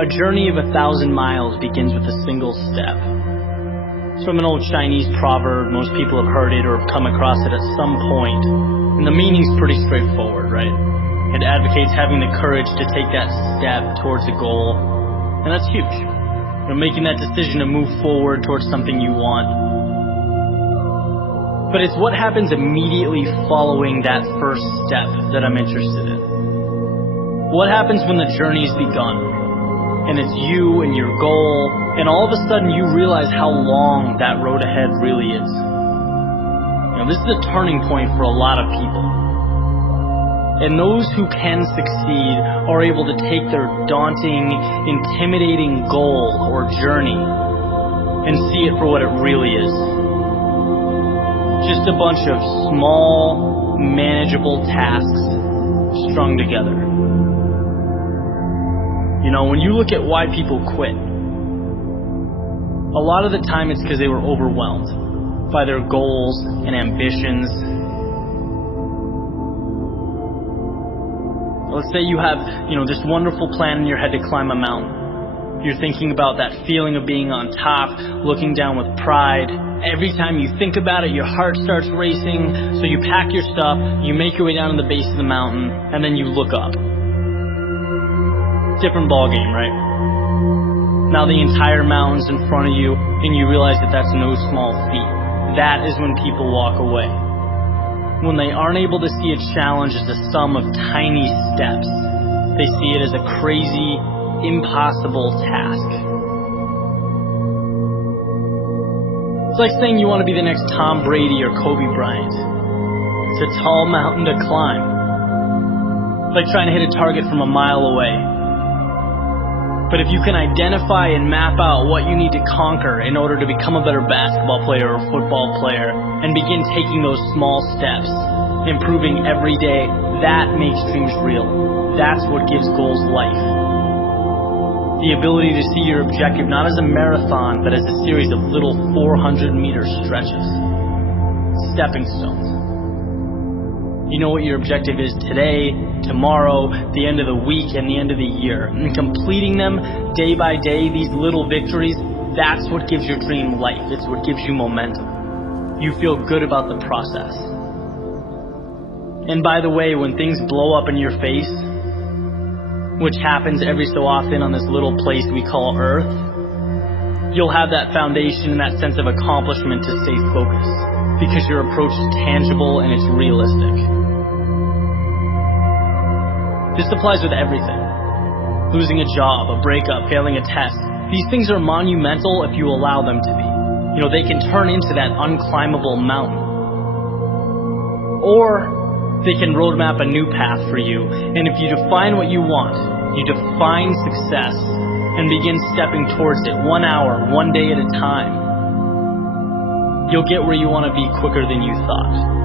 A journey of 1,000 miles begins with a single step. It's from an old Chinese proverb. Most people have heard it or have come across it at some point. And the meaning's pretty straightforward, right? It advocates having the courage to take that step towards a goal. And that's huge. Making that decision to move forward towards something you want. But it's what happens immediately following that first step that I'm interested in. What happens when the journey's begun? And it's you and your goal, and all of a sudden you realize how long that road ahead really is. This is a turning point for a lot of people. And those who can succeed are able to take their daunting, intimidating goal or journey and see it for what it really is. Just a bunch of small, manageable tasks strung together. When you look at why people quit, a lot of the time it's because they were overwhelmed by their goals and ambitions. Let's say you have, this wonderful plan in your head to climb a mountain. You're thinking about that feeling of being on top, looking down with pride. Every time you think about it, your heart starts racing. So you pack your stuff, you make your way down to the base of the mountain, and then you look up. Different ball game, right? Now the entire mountain's in front of you, and you realize that that's no small feat. That is when people walk away. When they aren't able to see a challenge as a sum of tiny steps, they see it as a crazy, impossible task. It's like saying you want to be the next Tom Brady or Kobe Bryant. It's a tall mountain to climb. It's like trying to hit a target from a mile away. But if you can identify and map out what you need to conquer in order to become a better basketball player or football player and begin taking those small steps, improving every day, that makes dreams real. That's what gives goals life. The ability to see your objective not as a marathon, but as a series of little 400-meter stretches. Stepping stones. You know what your objective is today, tomorrow, the end of the week, and the end of the year. And completing them day by day, these little victories, that's what gives your dream life. It's what gives you momentum. You feel good about the process. And by the way, when things blow up in your face, which happens every so often on this little place we call Earth, you'll have that foundation and that sense of accomplishment to stay focused, because your approach is tangible and it's realistic. This applies with everything. Losing a job, a breakup, failing a test. These things are monumental if you allow them to be. They can turn into that unclimbable mountain. Or they can roadmap a new path for you. And if you define what you want, you define success and begin stepping towards it 1 hour, 1 day at a time, you'll get where you want to be quicker than you thought.